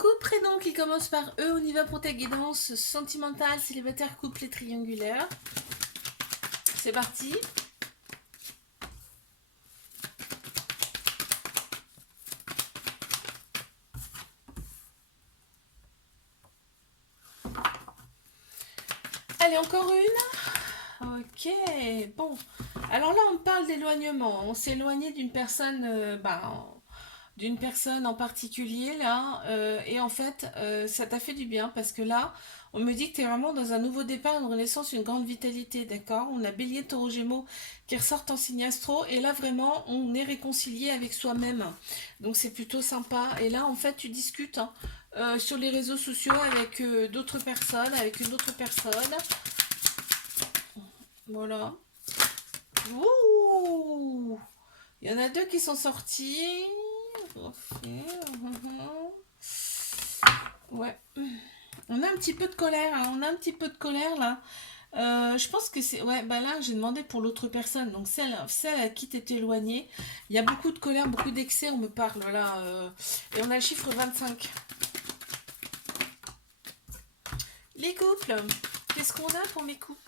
Coucou, prénom qui commence par E, on y va pour ta guidance sentimentale, célibataire, couple et triangulaire. C'est parti. Allez, encore une. Ok, bon. Alors là, on parle d'éloignement. On s'est éloigné d'une personne, d'une personne en particulier là, et en fait ça t'a fait du bien parce que là on me dit que tu es vraiment dans un nouveau départ, une renaissance, une grande vitalité, d'accord. On a Bélier, Taureau, Gémeaux qui ressortent en signe astro et là vraiment on est réconcilié avec soi-même, donc c'est plutôt sympa. Et là en fait tu discutes hein, sur les réseaux sociaux avec d'autres personnes, avec une autre personne, voilà. Ouh, il y en a deux qui sont sortis. Ouais. On a un petit peu de colère, hein. On a un petit peu de colère là. Je pense que c'est. Ouais, bah là, j'ai demandé pour l'autre personne, donc celle à qui t'es éloignée. Il y a beaucoup de colère, beaucoup d'excès, on me parle là. Et on a le chiffre 25. Les couples, qu'est-ce qu'on a pour mes couples?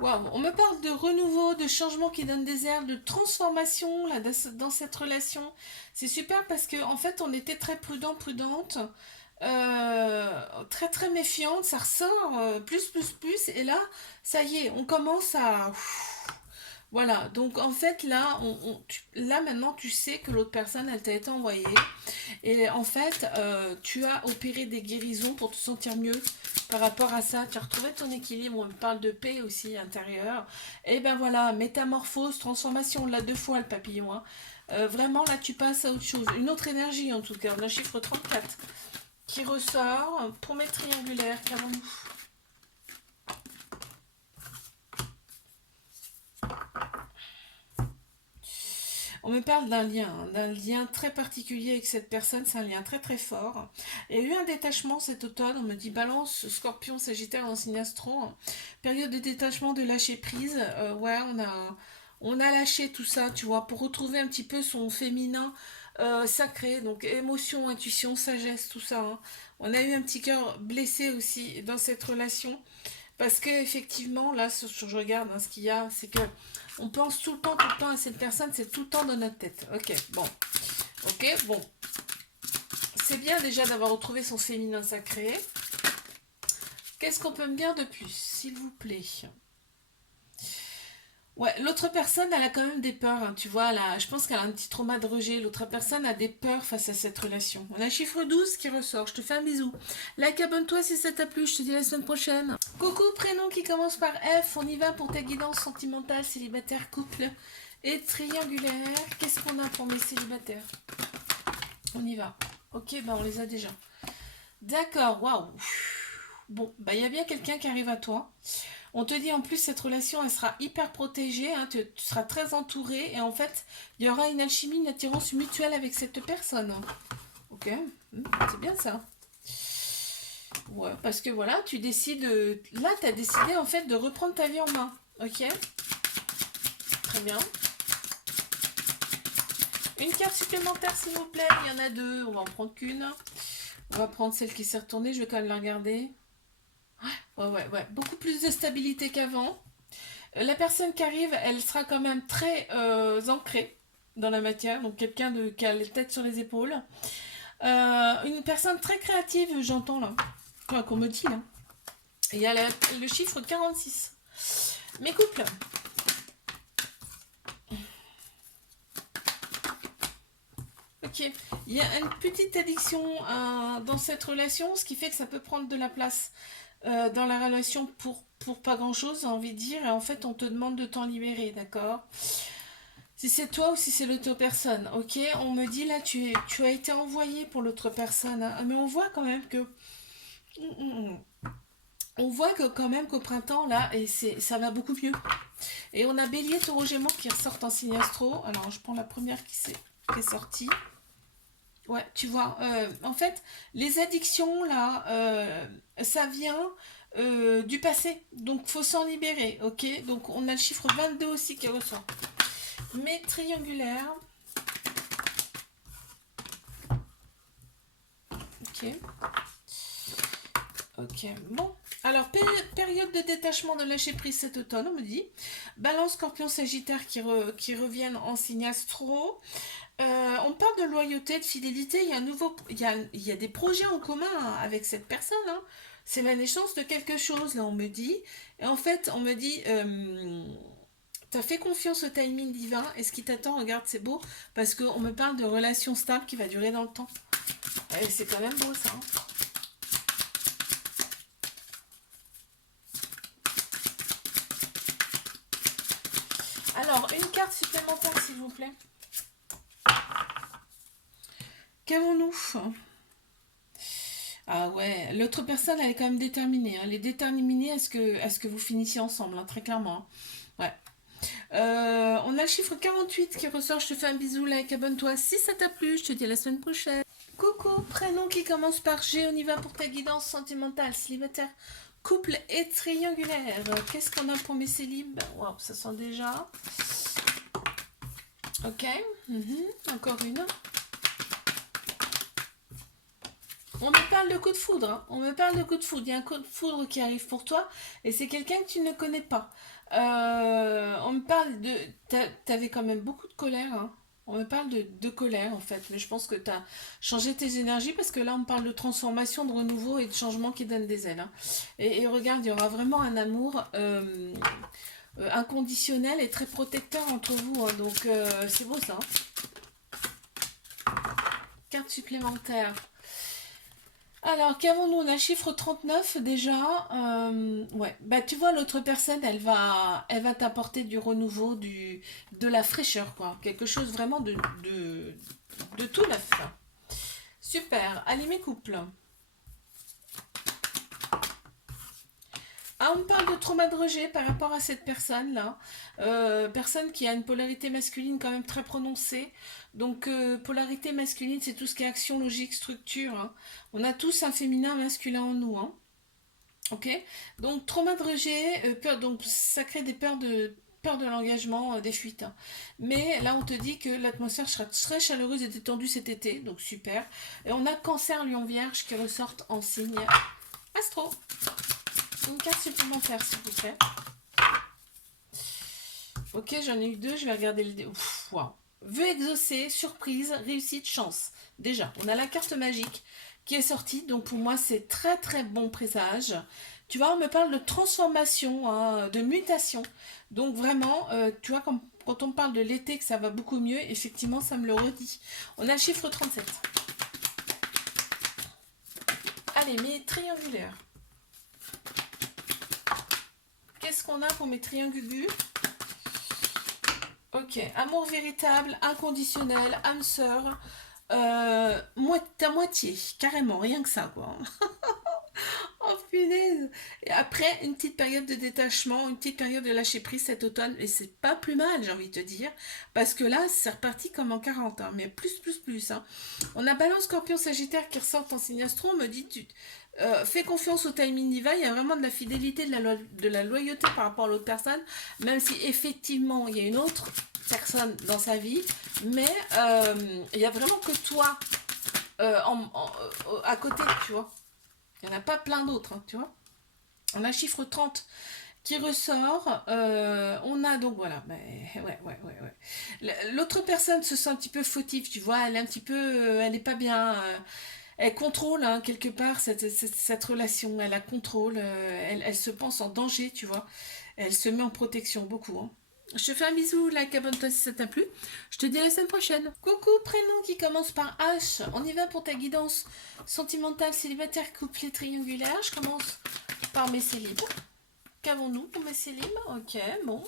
Waouh, on me parle de renouveau, de changement qui donne des airs, de transformation là, dans cette relation. C'est super parce que en fait on était très prudent, prudente, très très méfiante, ça ressort plus, et là ça y est, on commence à voilà. Donc en fait là, là maintenant tu sais que l'autre personne elle t'a été envoyée et en fait tu as opéré des guérisons pour te sentir mieux par rapport à ça. Tu as retrouvé ton équilibre. On me parle de paix aussi intérieure. Et ben voilà, métamorphose, transformation, là deux fois le papillon, hein. Vraiment là tu passes à autre chose, une autre énergie en tout cas. On a chiffre 34 qui ressort pour mes triangulaires. Qu'avons-nous? On me parle d'un lien très particulier avec cette personne, c'est un lien très très fort. Il y a eu un détachement cet automne, on me dit Balance, Scorpion, Sagittaire en signe astro. Période de détachement, de lâcher prise. Ouais, on a lâché tout ça, tu vois, pour retrouver un petit peu son féminin sacré, donc émotion, intuition, sagesse, tout ça, hein. On a eu un petit cœur blessé aussi dans cette relation. Parce que effectivement, là, je regarde hein, ce qu'il y a, c'est que on pense tout le temps à cette personne, c'est tout le temps dans notre tête. Ok, bon, c'est bien déjà d'avoir retrouvé son féminin sacré. Qu'est-ce qu'on peut me dire de plus, s'il vous plaît? Ouais, l'autre personne, elle a quand même des peurs, hein, tu vois, là, je pense qu'elle a un petit trauma de rejet. L'autre personne a des peurs face à cette relation. On a le chiffre 12 qui ressort. Je te fais un bisou. Like, abonne-toi si ça t'a plu. Je te dis à la semaine prochaine. Coucou, prénom qui commence par F. On y va pour ta guidance sentimentale, célibataire, couple et triangulaire. Qu'est-ce qu'on a pour mes célibataires? On y va. Ok, bah on les a déjà. D'accord, waouh. Bon, bah il y a bien quelqu'un qui arrive à toi. On te dit en plus cette relation elle sera hyper protégée, hein, tu seras très entouré et en fait il y aura une alchimie, une attirance mutuelle avec cette personne. Ok, c'est bien ça. Ouais, parce que voilà, tu décides, là tu as décidé en fait de reprendre ta vie en main. Ok, très bien. Une carte supplémentaire s'il vous plaît, il y en a deux, on va en prendre qu'une. On va prendre celle qui s'est retournée, je vais quand même la regarder. Ouais, beaucoup plus de stabilité qu'avant. La personne qui arrive, elle sera quand même très ancrée dans la matière, donc quelqu'un qui a la tête sur les épaules. Une personne très créative, j'entends là, enfin, qu'on me dit là. Il y a le chiffre 46. Mes couples. Ok, il y a une petite addiction dans cette relation, ce qui fait que ça peut prendre de la place dans la relation pour pas grand chose, j'ai envie de dire, et en fait on te demande de t'en libérer, d'accord? Si c'est toi ou si c'est l'autre personne, ok? On me dit là, tu as été envoyé pour l'autre personne, hein. Mais on voit quand même que. On voit que quand même qu'au printemps, là, et ça va beaucoup mieux. Et on a Bélier, Taureau, Gémeaux qui ressortent en signe astro. Alors, je prends la première qui est sortie. Ouais, tu vois, en fait, les addictions, là, ça vient du passé. Donc, faut s'en libérer, ok? Donc, on a le chiffre 22 aussi qui ressort. Mais triangulaire. Ok. Ok, bon. Alors, période de détachement de lâcher prise cet automne, on me dit. Balance, Scorpion, Sagittaire qui reviennent en signe astro. On parle de loyauté, de fidélité. Il y a, un nouveau, il y a des projets en commun avec cette personne, hein. C'est la naissance de quelque chose, là, on me dit. Et en fait, on me dit, t'as fait confiance au timing divin. Et ce qui t'attend, regarde, c'est beau. Parce qu'on me parle de relations stables qui va durer dans le temps. Et c'est quand même beau, ça, hein. Alors, une carte supplémentaire, s'il vous plaît. Qu'avons-nous? Ah ouais, l'autre personne, elle est quand même déterminée, hein. Elle est déterminée à ce que vous finissiez ensemble, hein, très clairement, hein. Ouais. On a le chiffre 48 qui ressort. Je te fais un bisou, like, abonne-toi si ça t'a plu. Je te dis à la semaine prochaine. Coucou, prénom qui commence par G. On y va pour ta guidance sentimentale, célibataire, couple et triangulaire. Qu'est-ce qu'on a pour mes célibes? Waouh, ça sent déjà. Ok, encore une. On me parle de coup de foudre, hein. On me parle de coup de foudre. Il y a un coup de foudre qui arrive pour toi et c'est quelqu'un que tu ne connais pas. On me parle de... T'avais quand même beaucoup de colère, hein. On me parle de colère en fait, mais je pense que tu as changé tes énergies parce que là on me parle de transformation, de renouveau et de changement qui donne des ailes, hein. Et regarde, il y aura vraiment un amour inconditionnel et très protecteur entre vous, hein. Donc c'est beau ça, hein. Carte supplémentaire. Alors, qu'avons-nous? On a le chiffre 39 déjà. Ouais, bah tu vois, l'autre personne, elle va t'apporter du renouveau, de la fraîcheur, quoi. Quelque chose vraiment de tout neuf. Super. Allez, mes couples. Ah, on me parle de trauma de rejet par rapport à cette personne-là. Personne qui a une polarité masculine quand même très prononcée. Donc, polarité masculine, c'est tout ce qui est action, logique, structure, hein. On a tous un féminin, un masculin en nous, hein. Ok? Donc, trauma de rejet, donc ça crée des peurs de l'engagement, des fuites, hein. Mais là, on te dit que l'atmosphère sera très chaleureuse et détendue cet été, donc super. Et on a Cancer, Lion, Vierge qui ressortent en signe astro. Une carte supplémentaire, s'il vous plaît. Ok, j'en ai eu deux, je vais regarder le... Ouf, wow. Vœu exaucé, surprise, réussite, chance. Déjà, on a la carte magique qui est sortie, donc pour moi c'est très très bon présage. Tu vois, on me parle de transformation, hein, de mutation. Donc vraiment, tu vois, quand on me parle de l'été, que ça va beaucoup mieux, effectivement, ça me le redit. On a le chiffre 37. Allez, mes triangulaires. Qu'est-ce qu'on a pour mes triangugus? Ok, amour véritable, inconditionnel, âme sœur, ta moitié, carrément, rien que ça, quoi. Oh punaise! Et après, une petite période de détachement, une petite période de lâcher prise cet automne, et c'est pas plus mal, j'ai envie de te dire, parce que là, c'est reparti comme en 40, hein, mais plus, hein. On a Balance, Scorpion, Sagittaire qui ressortent en signe astro, on me dit, fais confiance au timing divin, il y a vraiment de la fidélité, de la loyauté par rapport à l'autre personne, même si effectivement, il y a une autre personne dans sa vie, mais il y a vraiment que toi à côté, tu vois. Il n'y en a pas plein d'autres, hein, tu vois. On a le chiffre 30 qui ressort. On a donc, voilà. Mais, ouais. L'autre personne se sent un petit peu fautive, tu vois. Elle est un petit peu... elle n'est pas bien... elle contrôle, hein, quelque part cette relation. Elle la contrôle. Elle se pense en danger, tu vois. Elle se met en protection beaucoup, hein. Je te fais un bisou, like, abonne-toi si ça t'a plu. Je te dis à la semaine prochaine. Coucou, prénom qui commence par H. On y va pour ta guidance sentimentale, célibataire, couple et triangulaire. Je commence par mes célibes. Qu'avons-nous pour mes célibes? Ok, bon.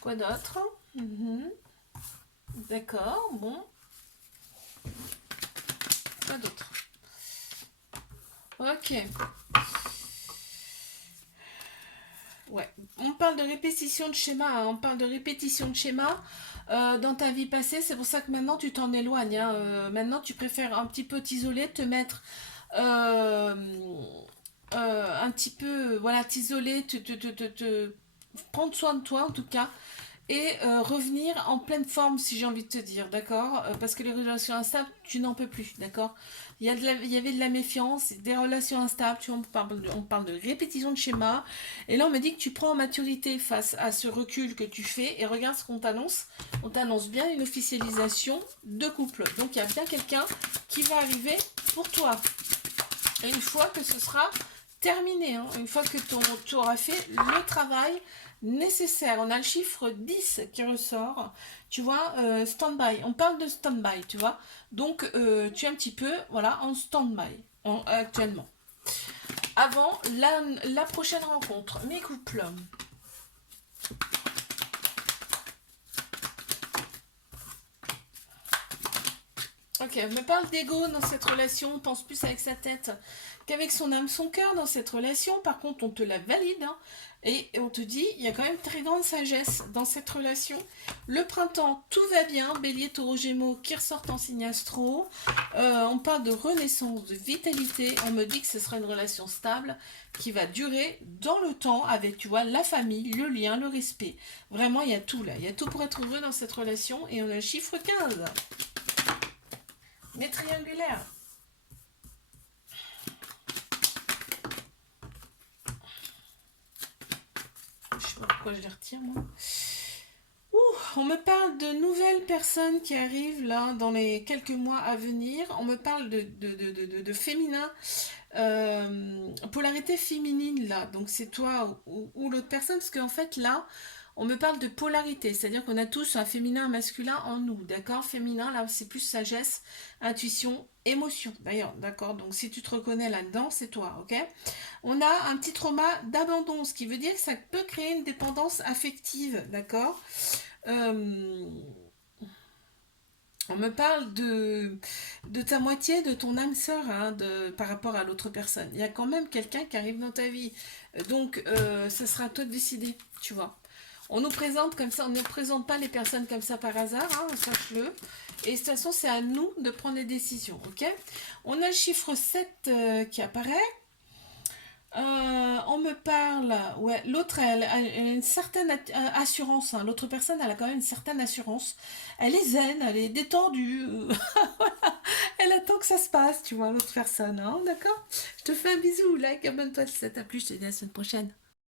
Quoi d'autre? D'accord, bon. Quoi d'autre? Ok. Ouais, on parle de répétition de schéma, hein. On parle de répétition de schéma dans ta vie passée. C'est pour ça que maintenant tu t'en éloignes, hein. Maintenant tu préfères un petit peu t'isoler, te mettre euh, un petit peu, voilà, t'isoler, prendre soin de toi en tout cas, et revenir en pleine forme si j'ai envie de te dire, d'accord. Parce que les relations instables, tu n'en peux plus, d'accord. Il y avait de la méfiance, des relations instables, tu vois, on parle de répétition de schéma, et là on me dit que tu prends en maturité face à ce recul que tu fais, et regarde ce qu'on t'annonce. On t'annonce bien une officialisation de couple, donc il y a bien quelqu'un qui va arriver pour toi. Et une fois que ce sera terminé, hein, une fois que tu auras fait le travail nécessaire. On a le chiffre 10 qui ressort, tu vois, stand-by. On parle de stand-by, tu vois. Donc, tu es un petit peu, voilà, en stand-by actuellement. Avant la prochaine rencontre, mes couples. Ok, on me parle d'ego dans cette relation, on pense plus avec sa tête qu'avec son âme, son cœur dans cette relation. Par contre, on te la valide, hein, et on te dit, il y a quand même très grande sagesse dans cette relation. Le printemps, tout va bien. Bélier, taureau, gémeaux qui ressortent en signe astro. On parle de renaissance, de vitalité. On me dit que ce sera une relation stable qui va durer dans le temps avec, tu vois, la famille, le lien, le respect. Vraiment, il y a tout là. Il y a tout pour être heureux dans cette relation. Et on a le chiffre 15. Mais triangulaire. Je sais pas pourquoi je les retire, moi. Ouh, on me parle de nouvelles personnes qui arrivent là dans les quelques mois à venir. On me parle de féminin, polarité féminine là. Donc c'est toi ou l'autre personne, parce qu'en fait là, on me parle de polarité, c'est-à-dire qu'on a tous un féminin, un masculin en nous, d'accord. Féminin là, c'est plus sagesse, intuition, émotion. D'ailleurs, d'accord. Donc si tu te reconnais là-dedans, c'est toi, ok. On a un petit trauma d'abandon, ce qui veut dire que ça peut créer une dépendance affective, d'accord. Euh, on me parle de ta moitié, de ton âme sœur, hein, par rapport à l'autre personne. Il y a quand même quelqu'un qui arrive dans ta vie. Donc, ce sera à toi de décider, tu vois. On nous présente comme ça, on ne présente pas les personnes comme ça par hasard, hein, sache-le. Et de toute façon, c'est à nous de prendre les décisions, ok. On a le chiffre 7 qui apparaît. On me parle, ouais, l'autre elle a une certaine assurance, hein. L'autre personne elle a quand même une certaine assurance. Elle est zen, elle est détendue. Voilà. Elle attend que ça se passe, tu vois, l'autre personne, hein, d'accord. Je te fais un bisou, like, abonne-toi si ça t'a plu, je te dis à la semaine prochaine.